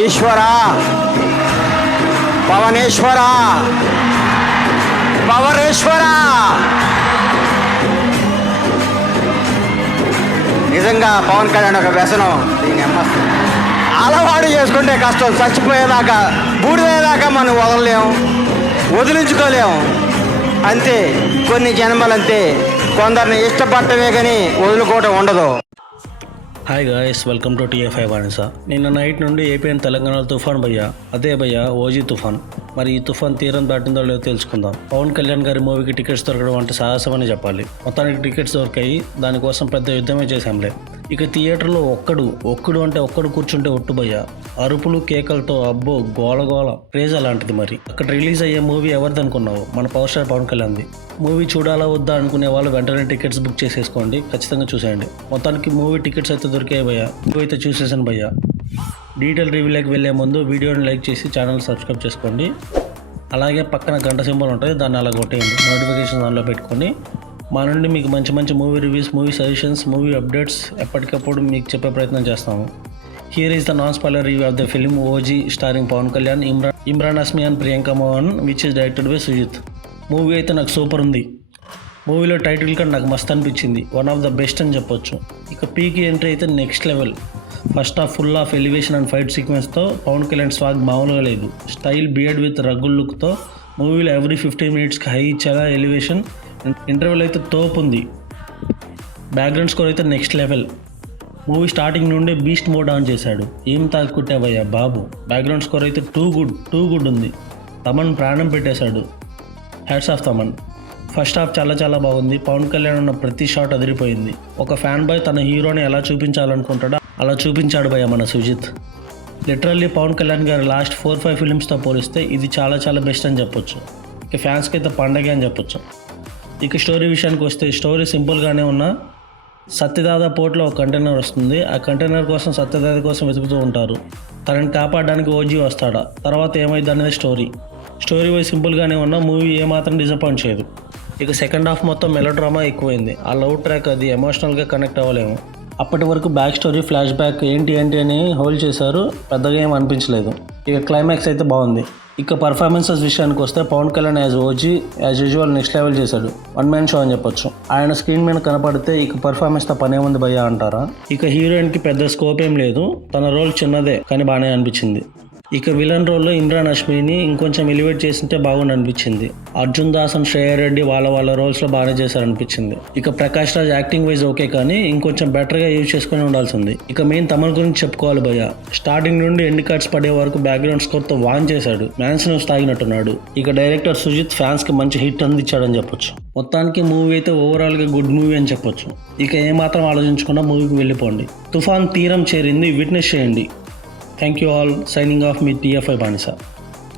ఈశ్వరా, పవనేశ్వరా, పవరేశ్వరా. నిజంగా పవన్ కళ్యాణ్ ఒక వ్యసనం. దీని అమ్మ అలవాటు చేసుకుంటే కష్టం. చచ్చిపోయేదాకా, బూడిదేదాకా మనం వదిలించుకోలేము. అంతే, కొన్ని జన్మలంతే. కొందరిని ఇష్టపడటమే కానీ వదులుకోవటం ఉండదు. Hi guys, welcome to TFI బానిసా. నిన్న నైట్ నుండి ఏపీ అండ్ తెలంగాణలో తుఫాన్ భయ్యా. అదే భయ్యా ఓజీ తుఫాన్. మరి ఈ తుఫాన్ తీరం దాటిందో లేదో తెలుసుకుందాం. పవన్ కళ్యాణ్ గారి మూవీకి టికెట్స్ దొరకడం అంటే సాహసమని చెప్పాలి. మొత్తానికి టికెట్స్ దొరికాయి. దానికోసం పెద్ద యుద్ధమే చేశాంలే. ఇక థియేటర్లో ఒక్కడు కూర్చుంటే ఒట్టు భయ్యా. అరుపులు కేకలతో అబ్బో గోల క్రేజ్ అలాంటిది. మరి అక్కడ రిలీజ్ అయ్యే మూవీ ఎవరిది అనుకున్నావు? మన పవర్ స్టార్ పవన్ కళ్యాణ్ది. మూవీ చూడాలా వద్దా అనుకునే వాళ్ళు వెంటనే టికెట్స్ బుక్ చేసేసుకోండి. ఖచ్చితంగా చూసేయండి. మొత్తానికి మూవీ టికెట్స్ అయితే దొరికాయి భయ్యా. అయితే చూసేసాను భయ్యా. డీటెయిల్ రివ్యూలోకి వెళ్ళే ముందు వీడియోని లైక్ చేసి ఛానల్ సబ్స్క్రైబ్ చేసుకోండి. అలాగే పక్కన గంట సింబల్ ఉంటుంది, దాన్ని అలా కొట్టేయండి. నోటిఫికేషన్ ఆన్లో పెట్టుకొని మా నుండి మీకు మంచి movie reviews, movie suggestions, movie updates ఎప్పటికప్పుడు మీకు చెప్పే ప్రయత్నం చేస్తాము. Here is the non spoiler review of the film OG starring Pawan Kalyan, Imran Hashmi and Priyanka Mohan, which is directed by Sujeeth. Movie అయితే నాకు సూపర్ ఉంది. మూవీలో టైటిల్ కానీ నాకు మస్త్ అనిపించింది. వన్ ఆఫ్ ద బెస్ట్ అని చెప్పొచ్చు. ఇక పీకి ఎంట్రీ అయితే next level. First half full of elevation and fight సీక్వెన్స్తో పవన్ కళ్యాణ్ స్వాగ్ మామూలుగా లేదు. స్టైల్ బియర్డ్ విత్ రగ్గుల్ లుక్తో మూవీలో ఎవ్రీ 15 మినిట్స్కి హై ఇచ్చేలా ఎలివేషన్. ఇంటర్వెల్ అయితే తోపు ఉంది. బ్యాక్గ్రౌండ్ స్కోర్ అయితే నెక్స్ట్ లెవెల్. మూవీ స్టార్టింగ్ నుండి బీస్ట్ మోడ్ ఆన్ చేశాడు. ఏం తాకుట్టావయ్యా బాబు. బ్యాక్గ్రౌండ్ స్కోర్ అయితే టూ గుడ్ ఉంది. తమన్ ప్రాణం పెట్టేశాడు. Hats off Thaman. First half చాలా బాగుంది. పవన్ కళ్యాణ్ ఉన్న ప్రతి షాట్ అదిరిపోయింది. ఒక ఫ్యాన్ బాయ్ తన హీరోని ఎలా చూపించాలనుకుంటాడో అలా చూపించాడు భయ్య మన సుజిత్. లిటరల్లీ పవన్ కళ్యాణ్ గారి లాస్ట్ 4-5 ఫిలిమ్స్తో పోలిస్తే ఇది చాలా బెస్ట్ అని చెప్పొచ్చు. ఇక ఫ్యాన్స్కి అయితే పండగే అని చెప్పొచ్చు. ఇక స్టోరీ విషయానికి వస్తే స్టోరీ సింపుల్గానే ఉన్న సత్యదాదా పోర్ట్లో ఒక కంటైనర్ వస్తుంది. ఆ కంటైనర్ కోసం సత్యదాద కోసం వెతుకుతూ ఉంటారు. తనని కాపాడడానికి ఓజీ వస్తాడా, తర్వాత ఏమైంది అనేది స్టోరీ వైజ్ సింపుల్గానే ఉన్న మూవీ ఏమాత్రం డిసప్పాయింట్ చేయదు. ఇక సెకండ్ హాఫ్ మొత్తం మెలోడ్రామా ఎక్కువైంది. ఆ లవ్ ట్రాక్ అది ఎమోషనల్గా కనెక్ట్ అవ్వలేము. అప్పటి వరకు బ్యాక్ స్టోరీ, ఫ్లాష్ బ్యాక్ ఏంటి అని హోల్డ్ చేశారు. పెద్దగా ఏం అనిపించలేదు. ఇక క్లైమాక్స్ అయితే బాగుంది. ఇక పర్ఫార్మెన్సెస్ విషయానికి వస్తే Pawan Kalyan as OG as usual next level చేశాడు. వన్ మ్యాన్ షో అని చెప్పొచ్చు. ఆయన స్క్రీన్ మీద కనపడితే ఇక పర్ఫార్మెన్స్తో పనేముంది భయ్యా అంటారా? ఇక హీరోయిన్కి పెద్ద స్కోప్ ఏం లేదు. తన రోల్ చిన్నదే కానీ బాగానే అనిపించింది. ఇక విలన్ రోల్లో ఇమ్రాన్ హష్మీని ఇంకొంచెం ఎలివేట్ చేసింటే బాగుండి అనిపించింది. అర్జున్ దాస్ అండ్ శ్రేయ రెడ్డి వాళ్ళ రోల్స్లో బాగానే చేశారనిపించింది. ఇక Prakash Raj acting wise okay కానీ ఇంకొంచెం బెటర్గా యూజ్ చేసుకుని ఉండాల్సింది. ఇక మెయిన్ తమన్ గురించి చెప్పుకోవాలి భయ్య. స్టార్టింగ్ నుండి ఎండ్ కార్డ్స్ పడే వరకు బ్యాక్గ్రౌండ్ స్కోర్తో వాన్ చేశాడు. మ్యాన్స్ న్యూస్ తాగినట్టున్నాడు. ఇక డైరెక్టర్ సుజిత్ ఫ్యాన్స్కి మంచి హిట్ అందించాడని చెప్పొచ్చు. మొత్తానికి మూవీ అయితే ఓవరాల్గా గుడ్ మూవీ అని చెప్పొచ్చు. ఇక ఏమాత్రం ఆలోచించకుండా మూవీకి వెళ్ళిపోండి. తుఫాన్ తీరం చేరింది, విట్నెస్ చేయండి. Thank you all. Signing off, me TFI బానిసా.